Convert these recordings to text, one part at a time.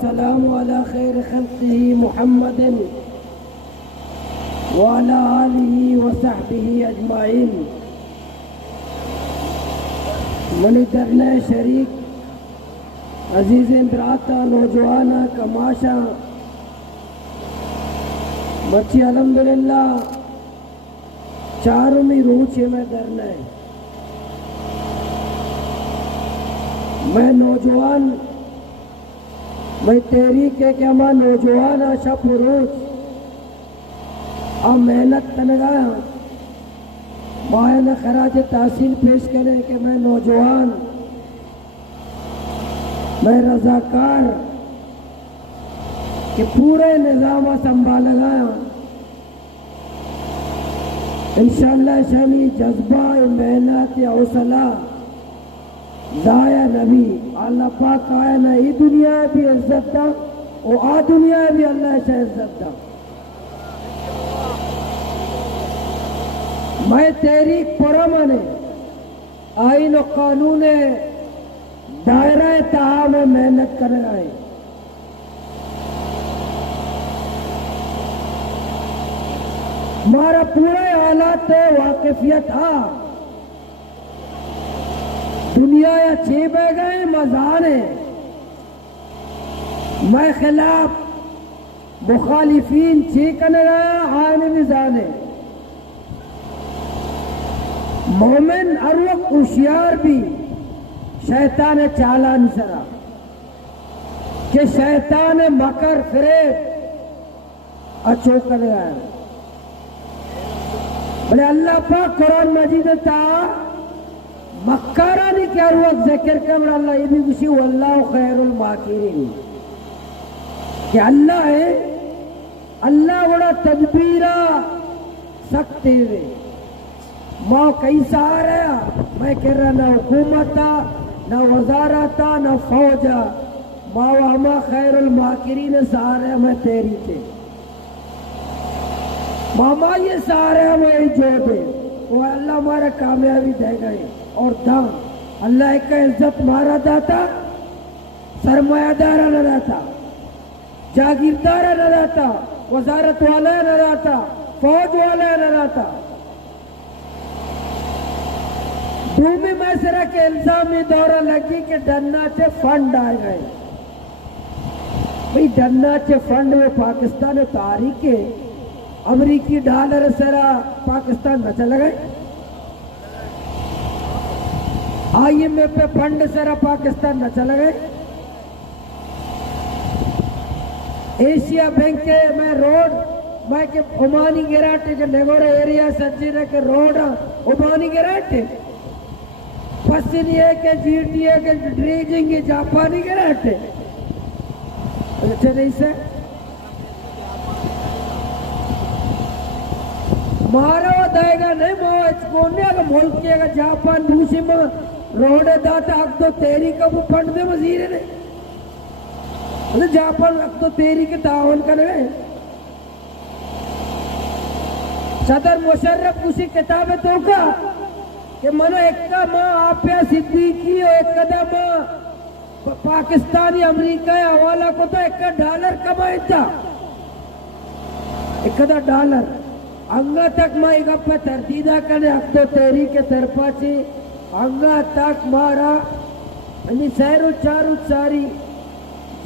सलाम अला खैर खल्क़िही मुहम्मदिन व अला आलिही व सहबिही अजमाइन। मनी दरने शरीक अजीज़ बराता नौजवाना कमाशा मच्छी अल्हम्दुलिल्लाह चारों रूचे में दरने मैं नौजवान मैं तेरी के क्या मां नौजवान आशा पुरुष आ मेहनत तनगाया माया ने खराज तहसील पेश करे कि मैं नौजवान मैं रजाकार के पूरे निज़ाम संभाल गया इंशाअल्लाह शमी जज्बा मेहनत या हौसला जाया नबी अल्लाह पाक आया ना ये दुनिया भी इज्जत दा और आ दुनिया भी अल्लाह से इज्जत दा। मैं तेरी पुरमने आइन और कानून दायरा तहा में मेहनत कर रहे हमारा पूरे हालात वाकिफियत हा दुनिया या छे बह गए मजाने मैं खिलाफ मुखालिफीन छे करने गया आने भी जाने मोमिन हर वक्त होशियार भी शैतान चालान सरा कि शैतान मकर फिरे अचो कर गया बोले अल्लाह पाक कुरान मजीद था मक्कारा नहीं क्या वक्त जिक्र कर अल्लाह ये भी खुशी अल्लाह खैरुल माकिरीन कि अल्लाह है अल्लाह बड़ा तदबीरा सकते हुए माँ कई सहारा मैं कह रहा ना हुकूमत ना वजारत ना फौजा माँ हमा खैरुल माकिरीन सहारा मैं तेरी थे मामा ये सहारा मैं जो दे वो अल्लाह हमारा कामयाबी दे गए और दान अल्लाह का इज्जत मारा दाता सरमायादार न रहता जागीरदार न रहता वजारत वाला न रहता फौज वाला न रहता भूमि में सरा के इल्जामी दौरा लगी कि डन्ना से फंड आए गए भाई डन्ना से फंड में पाकिस्तान तारीख के अमरीकी डॉलर सरा पाकिस्तान न चला गए IMF पे फंड सरा पाकिस्तान न चला गए एशिया बैंक के मैं रोड मैं के ओमानी गिराटे के नेगोरा एरिया सज्जी ने के रोड ओमानी गिराटे पश्चिमी है के GTA के ड्रेजिंग के जापानी गिराटे अच्छा नहीं से मारा दाएगा नहीं मोने अगर मुल्क के अगर जापान दूसरी में रोड दाता अब तो तेरी का वो फंड दे वजीर ने तो जापान अब तो तेरी के तावन कर रहे सदर मुशर्रफ उसी किताब तो का कि मना एक का माँ आपिया सिद्दीकी और एक कदम पाकिस्तानी अमेरिका हवाला को तो एक डॉलर कमाए था एक डॉलर अंगा तक मैं गप्पा तरदीदा करने अब तो तेरी के तरफा से अंगा तक मारा सैरो चारू सारी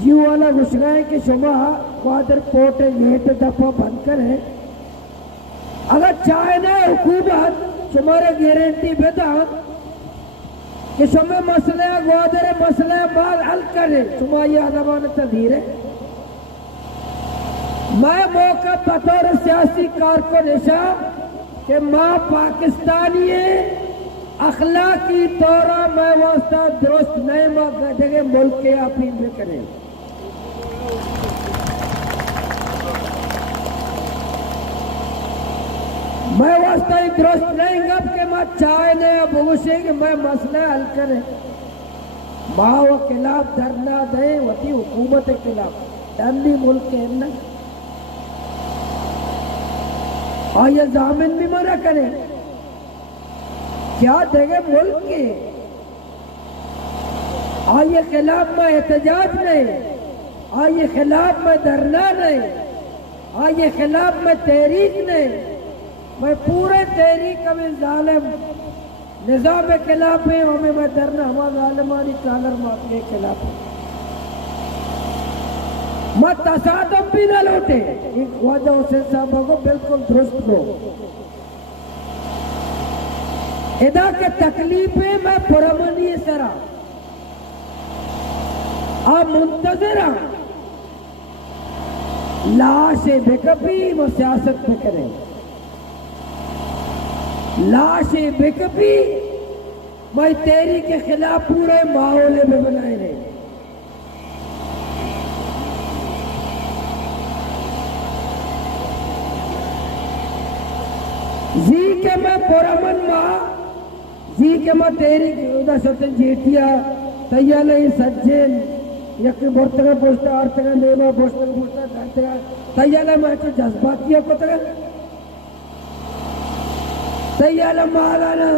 जीव वाला घुस गए कि शुमा क्वादर पोर्ट गेट दफा बंद करे अगर चाहे ना हुकूमत तुम्हारे गारंटी बेटा कि शुमे मसले ग्वादर मसले बाल हल करे तुम्हारी आदमान तधीरे मैं मौका बतौर सियासी कारकुन निशान कि माँ पाकिस्तानी अखलाकी तौरा मैं वास्ता दुरुस्त नहीं माँ जगह मुल्क के अपील में करें मैं वास्ता ही दुरुस्त नहीं गप के मैं चाहे नहीं अब उसे कि मैं मसला हल करे माँ वो खिलाफ धरना दे वती हुकूमत के खिलाफ डंडी मुल्क के अंदर और ये जामिन भी मना करे क्या देंगे मुल्क के और ये खिलाफ में एहतजाज में आ ये खिलाफ में धरना नहीं, आ ये खिलाफ में तहरीक नहीं, मैं पूरे तहरीक में जालिम निजाम के खिलाफ है, हमें मैं धरना हमारा जालिमानी टालर माफिया के खिलाफ है। मत तसादम भी न लौटे, एक ख्वाजा हुसैन साहब को बिल्कुल दुरुस्त हो। इदा के तकलीफे में पुरमनी सरा आप मुंतजर लाश बेकबी वो सियासत में करें, लाश बेकबी मैं तेरी के खिलाफ पूरे माहौल में बनाए रहे। जी के मैं पुरमन माँ जी के मैं तेरी उदा सतन जेठिया तैयार नहीं सज्जन यक बोर्तगा पोस्टा आर्तगा नेमा पोस्टा धरतगा तैयार मैं के जज्बातिया को तगा तैयार मालाना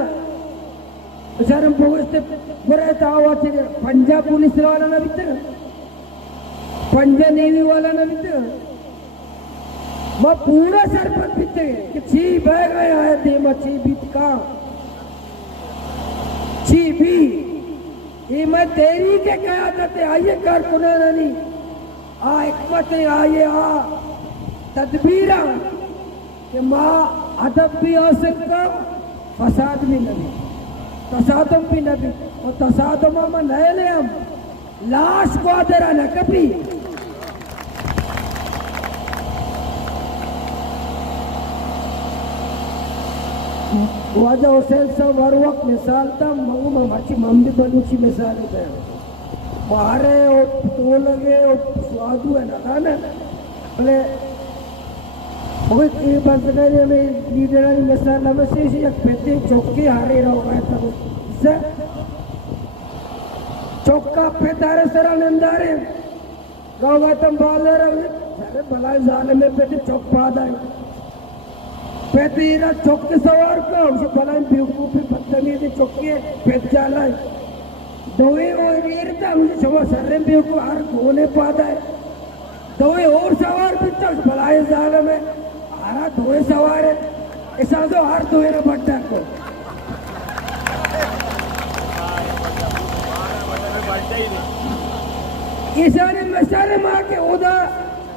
बेचारे भोगते पूरे तावा थे पंजाब पुलिस वाला ना बितगा पंजाब नेवी वाला ना बितगा मैं पूरा सरपंच बिते कि छी बह गए आया दे मची बीत का छी भी ये मैं तेरी के कहा जाते आइए कर कुने नहीं आ हिकमत आइए आ तदबीरा कि माँ अदब भी हो सकता फसाद भी नहीं तसादम भी नहीं और तसादम में नए ले हम लाश को आदरा न कभी ख्वाजा हुसैन साहब हर वक्त मिसाल था मऊ में माची मम्मी बलूची मिसाल है मारे और तो लगे और स्वादु है ना ना बोले बहुत ये बात करने में लीडर ने मिसाल में से एक पेटे चौके हारे रहो है तब से चौका पे तारे सरा नंदारे गाँव तुम बाले रहे अरे भला जाले में पेटे चौक पादा है पेटीरा चौके सवार को उसे भला बेवकूफी बदतमीजी चौके पेट जाला है दोए और वीरता मुझे सवार सर्रे बेवकूफ हर धोने पाता है दोए और सवार भी तो भलाए जाले में हरा दोए सवार है ऐसा तो हर दोए ना बढ़ता को इसाने मसाले मार के उदा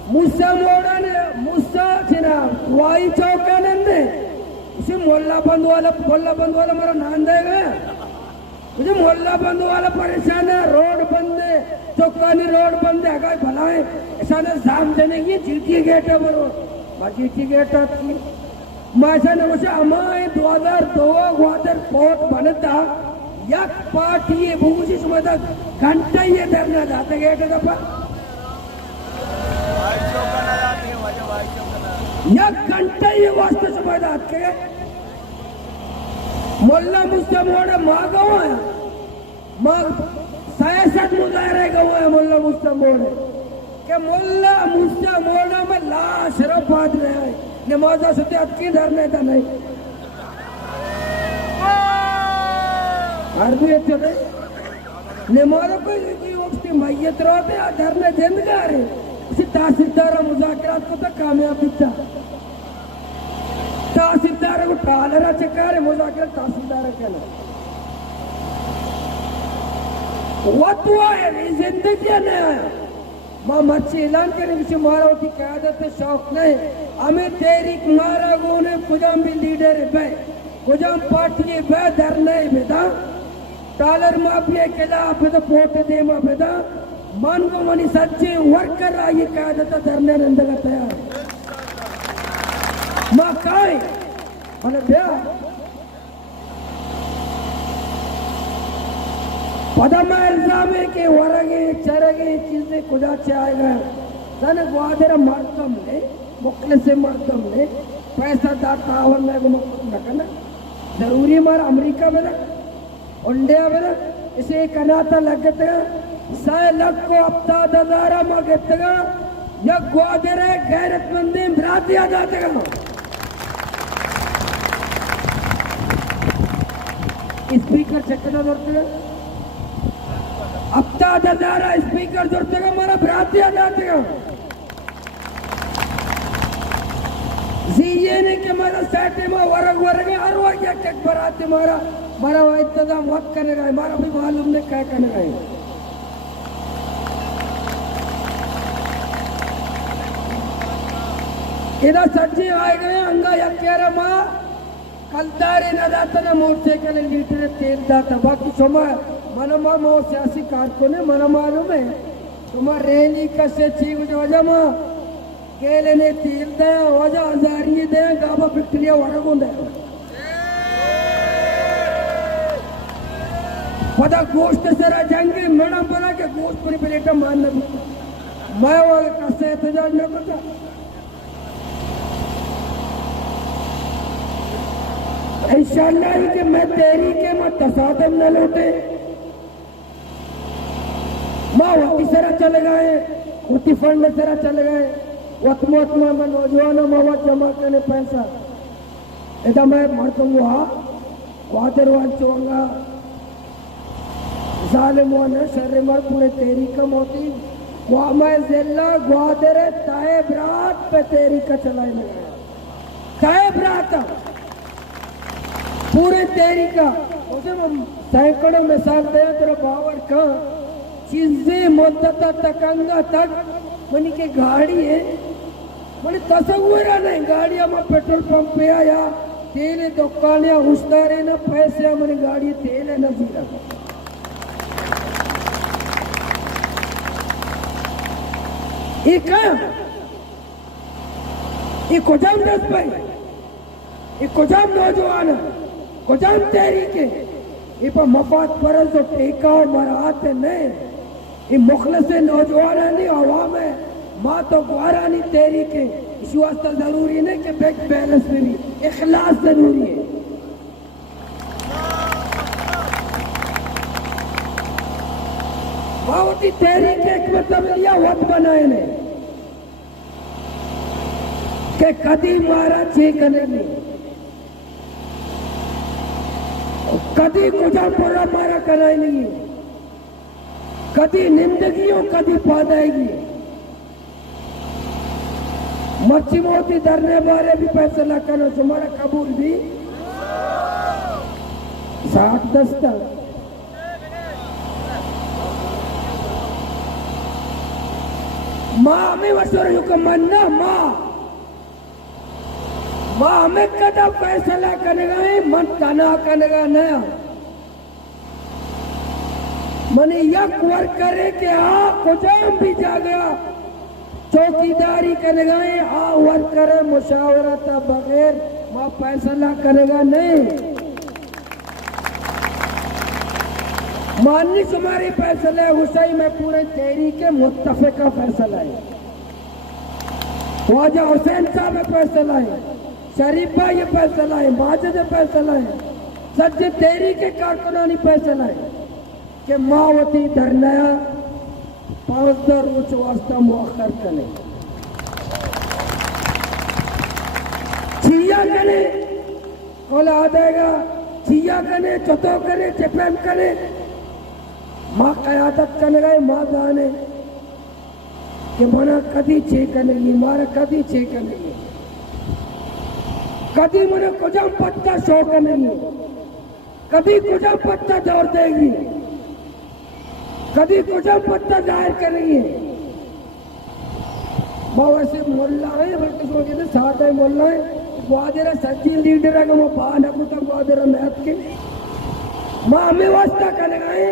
मुस्सा मोड़ा ने मुस्सा छिना वाई चौका नंदे उसे मोहल्ला बंद वाला मेरा नाम देगा मुझे मोहल्ला बंद वाला परेशान है रोड बंद है चौकानी रोड बंद है अगर भला है ऐसा ने जाम देने की जीटी गेट है बरो माँ जीटी गेट आती माँ ऐसा ने मुझे हमारे 2002 ग्वादर पोर्ट बनता यक पार्टी ये भूजी सुमदक घंटा ये धरना जाते गेट दफा एक घंटे ये वास्ते समय के मोल्ला मुस्ता मोड़े माँ गवा है माँ 67 मुजाहरे गवा है मोल्ला मुस्ता मोड़े के मोल्ला मुस्ता मोड़े में लाश रफात रहे हैं नमाजा सुते की डरने का नहीं हर भी अच्छे थे नमाजा कोई वक्त मैयत रहते हैं डरने जिंदगा रहे उसी तहसीलदार मुजाकरात को तो कामयाबी था तहसीलदार को टालरा चक्कर मुजाकरात तहसीलदार के ना वक्त हुआ है जिंदगी नहीं आया माँ मच्छी ऐलान करे किसी मारा होती क़यादत शौक नहीं हमें तेरी मारा गोने कुजाम भी लीडर है कुजाम पार्टी है धरने बेदा टालर माफिया के खिलाफ तो पोट दे मा बेदा मन को मनी सच्चे वर्कर आइए क़यादत धरने नंदगा तैयार माँ काय मैंने दिया पदम इल्जाम है कि वरगे चरगे चीजें खुदा से आएगा सन ग्वादर मर्दम ने मुखले से मर्दम ने पैसा दाता आवन में को रखना जरूरी मार अमेरिका में इंडिया में इसे कनाता लगते हैं साय लग को अपता ददारा मगतगा या ग्वादर गैरतमंदी भ्रातिया जातेगा स्पीकर चक्कर दौड़ते हप्ता हजारा स्पीकर जुड़ते मारा भ्राती जाते जीने के मारा साटे में वर्ग वर्ग हर वर्ग एक बराते मारा मारा वो इंतजाम वक्त करने गए मारा भी मालूम नहीं क्या करने गए इधर सज्जी आए गए अंगा यक्केरा माँ कलदारी न दाता न मोटरसाइकिल लीटर तेल दाता बाकी समय मनमा मो सियासी कारकुने मन मालूम है तुम्हार रैली कसे चीज वजह माँ केले ने तेल दे वजह हजारी दे गाबा बिक्रिया वरगुंदे पता गोश्त सरा जंगे मैडम बोला के गोश्त पर प्लेट मानना मैं वो कसे इंतजार न करता इंशाअल्लाह कि मैं तेरी के मैं तसादम न लौटे माँ वती सरा चले गए उती फंड सरा चले गए वतमत में मैं नौजवानों मावा जमा करने पैसा इधर मैं मरतूंगा वादर वाल चुंगा जालिम वाला शर्र मर पूरे तेरी का मोती वहाँ मैं जिला ग्वादर ताइब रात पे तेरी का चलाए लगा ताइब रात पूरे तेरी का उसे सैकड़ों मिसाल दे तेरा बावर का चीजें मुद्दत तकंगा तक मनी के गाड़ी है मनी तस्वीर नहीं गाड़ी में पेट्रोल पंप पे आया तेल दुकान या उस्तारे ना पैसे मनी गाड़ी तेल है ना जीरा ये कुजाम रस भाई ये कुजाम नौजवान कुजाम तेरी के ये पर मफाद परस जो टेका और मरात नहीं ये मुखलस नौजवान नहीं आवाम है माँ तो ग्वारा नहीं तेरी के इस वास्ते जरूरी नहीं कि बैंक बैलेंस में भी इखलास जरूरी है मावती तेरी के एक मतलब लिया वत बनाए ने के कदी मारा चे करेंगे कदी कुजा पूरा मारा कराए नहीं कदी निंदगियों कदी पादाएगी मच्छी मोती धरने बारे भी फैसला करो तुम्हारा कबूल भी 60-10 तक माँ हमें वसुर युग मन्ना माँ हमें कदा फैसला करेगा मन तना करेगा नया मने यक वर्क करे कि कुजाम भी जा गया चौकीदारी करेगा वर्क करे मुशावरत बगैर माँ फैसला करेगा नहीं माननी तुम्हारी फैसले हुसैन में पूरे तेरी के मुत्तफिका फैसला है ख्वाजा हुसैन साहब में फैसला है शरीफा ये फैसला है माजिद फैसला है सच तेरी के कारकुनानी फैसला है कि मावती धरनाया 5 दर उच्च वास्ता मुअख्खर करे छिया करे कोला आदेगा छिया करे चौथो करे चपेम करे माँ कयादत करने गए माँ जाने कि मना कदी छे करेगी मारा कदी छे करेगी कदी मने कुजाम पत्ता शो करेगी कदी कुजाम पत्ता जोड़ देगी कदी कुजाम पत्ता जाहिर करेगी माँ वैसे मोल्ला है बल्कि सो कहते साथ है मोल्ला है ग्वादरा सच्ची लीडर है कि वो बाहर न कुछ ग्वादरा मैथ के माँ हमें वास्ता करने गए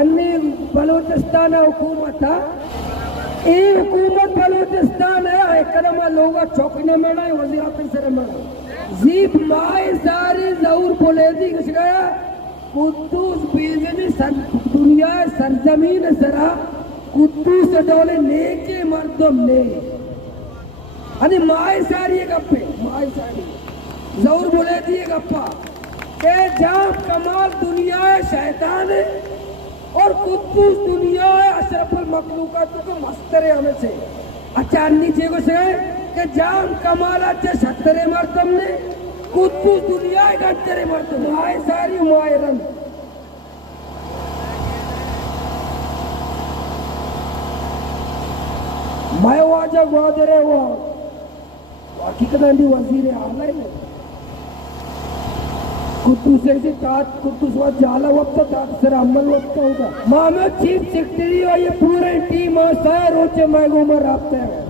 अन्य बलूचिस्तान हुकूमत ये हुकूमत बलूचिस्तान है एकदम लोग चौकने में ना वजीर ऑफिसर में जीप माए सारी जरूर बोले दी कुछ गया कुद्दूस बीजनी दुनिया सरजमीन सरा कुद्दूस डोले नेके मर्दम ने अनि माए सारी गप्पे माए सारी जरूर बोले दी गप्पा के जाम कमाल दुनिया है शैतान है और कुद्दूस दुनिया है अशरफुल मखलूकात को मस्तरे हमें से अच्छा नीचे को से कि जाम कमाल अच्छा 70 मर्दम ने कुद्दूस दुनिया है 70 मर्दम आए सारी मायरन मैं वाजा ग्वादरे वो हकीकतांडी वजीर आला है कुतुसेसी तात कुतुसवा जाला वक्त तात सर अमल वक्त होगा मामे चीफ सेक्रेटरी और ये पूरे टीम सर रोचे मैं उमर रास्ते हैं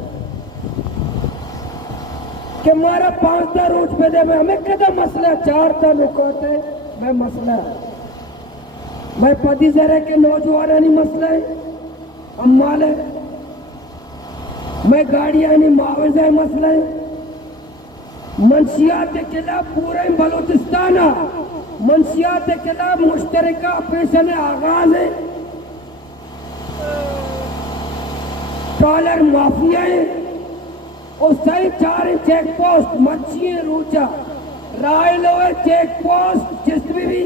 कि मारा 5 रोज पे दे में हमें कदा मसला 4 रुकाते मैं मसला मैं पति जरे के नौजवान नहीं मसला है अम्माल है मैं गाड़ियां नहीं मुआवजा मसला है मंशियात के खिलाफ पूरे बलूचिस्तान मंशियात के खिलाफ मुश्तरका ऑपरेशन आगाज है डॉलर माफिया है और सही 4 चेक पोस्ट मच्छी रूचा रायलो चेक पोस्ट जिसमें भी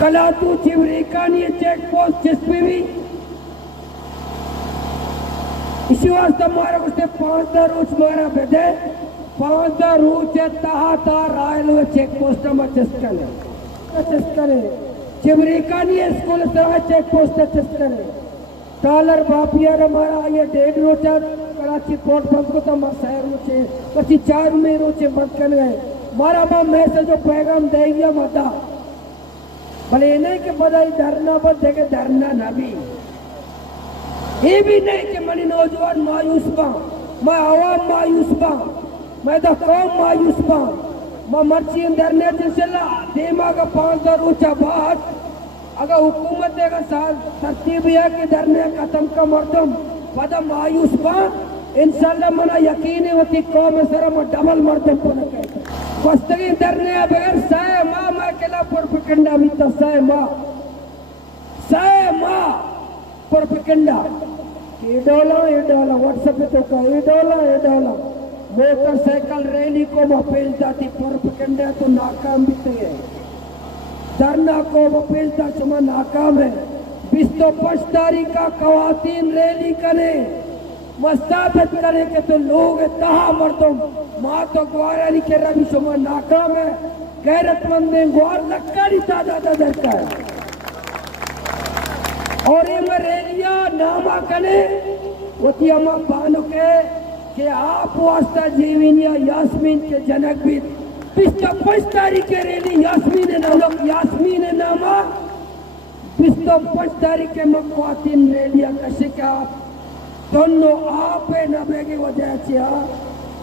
कलातू चिवरेकानी चेक पोस्ट जिसमें भी इसी वास्ते हमारा कुछ 5 रोज मारा बेटे 5 रोज तहा रायलो चेक पोस्ट में चस्कले चिवरेकानी स्कूल तरह चेक पोस्ट चस्कले डॉलर बापिया हमारा ये 1.5 रोचा कराची पोर्ट बंद को तो शहर रोचे पची 4 में रोचे बंद कर गए मारा बा मैसेज जो पैगाम देंगे मता भले नहीं कि बधाई धरना पर देखे धरना ना भी ये भी नहीं कि मनी नौजवान मायूस बा मैं आवाम मायूस बा मैं तो कौम मायूस बा मैं मर्ची धरने चला दिमाग 5 रोचा बात अगर हुकूमत का तरतीब है कि धरने खत्म का मर्दम पदा मायूस बा इंशाल्लाह मना यकीन होती कौम सर में डबल मर्दम को न कहते वस्तगी धरने बगैर साय माँ मैं केला पुरपकंडा भी तो साय माँ पुरपकंडा ये डॉलर व्हाट्सएप पे तो का ये डॉलर मोटरसाइकिल रैली को मपेल जाती पुरपकंडा तो नाकाम भी तो है धरना को मपेलता चुमा नाकाम है 25 तारीख का खवातीन रैली करे मस्ताबत करे के तो लोग तहा मर्दम माँ तो ग्वारा नहीं के रवि चुमा नाकाम है गैरतमंद ग्वार लक्कड़ी ताजा दरकार है और ये रैलिया नामा कने वती अम्मा बानो के आप वास्ता जीविनिया यास्मीन के जनक भी 25 तारीख के रैली यास्मीन नामा 25 तारीख के मकवातीन रैलिया कशे का दोनों आप नबे की वजह से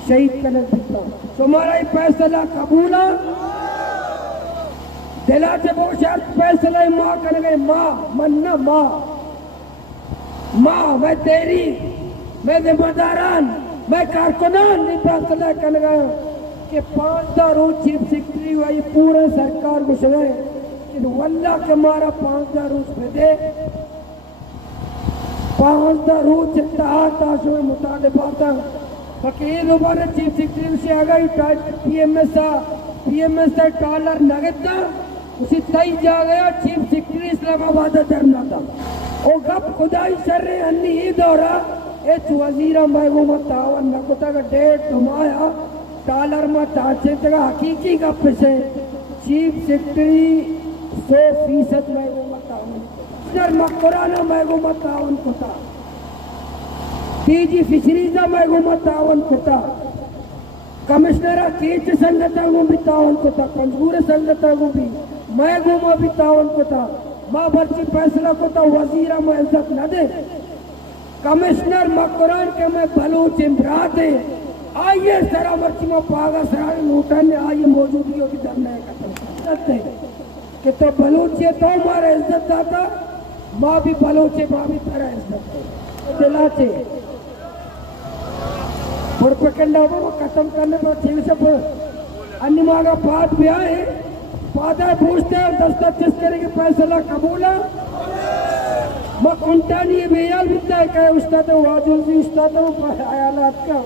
शहीद कर दिता तुम्हारा ही फैसला कबूला दिला से बहुत शर्त फैसला माँ कर गए माँ मन्ना माँ मैं तेरी मैं जिम्मेदारान मैं कारकुनान ने फैसला कर गया कि 5 रोज चीफ सेक्रेटरी वही पूरे सरकार को सगे कि वल्लाह के मारा 5 रोज पे दे 5 रोज ताशो मुतालिबाता फकीर दोबारा चीफ सेक्रेटरी से आ गई पीएमएस डॉलर नगद उसी तय जा गया चीफ सेक्रेटरी इस्लामाबाद धरना था और गप खुदाई सर रहे अन्नी ही दौरा एच वजीरा महबूबा तावन नकुता का डेट घुमाया डॉलर में ताचे तक हकीकी गप से चीफ सेक्रेटरी 100% महबूबा तावन मकराना महबूबा तावन को था टीजी फिशरीजा महबूबा तावन को था कमिश्नर केच संगठन को भी तावन को था कंजूर संगठन को भी महबूबा भी तावन को था माँ बच्ची फैसला को था वजीरा में इज्जत न दे कमिश्नर मकरान के में बलूच इमरात है आइए सरा मर्ची में पागा सरा लूटन आइए मौजूदगी की धरना खत्म कि तो बलूच तो हमारा इज्जत आता माँ भी बलूच माँ भी तरह इज्जत दिलाचे पुरपकंडा खत्म करने पर ठीक से अन्य माँ का बात भी आए फादर पूछते हैं दस्तखत किस तरह के फैसला कबूला मैं कुंटानी बेयाल बिता है उस्ताद वाजुल जी उस्ताद आयालात का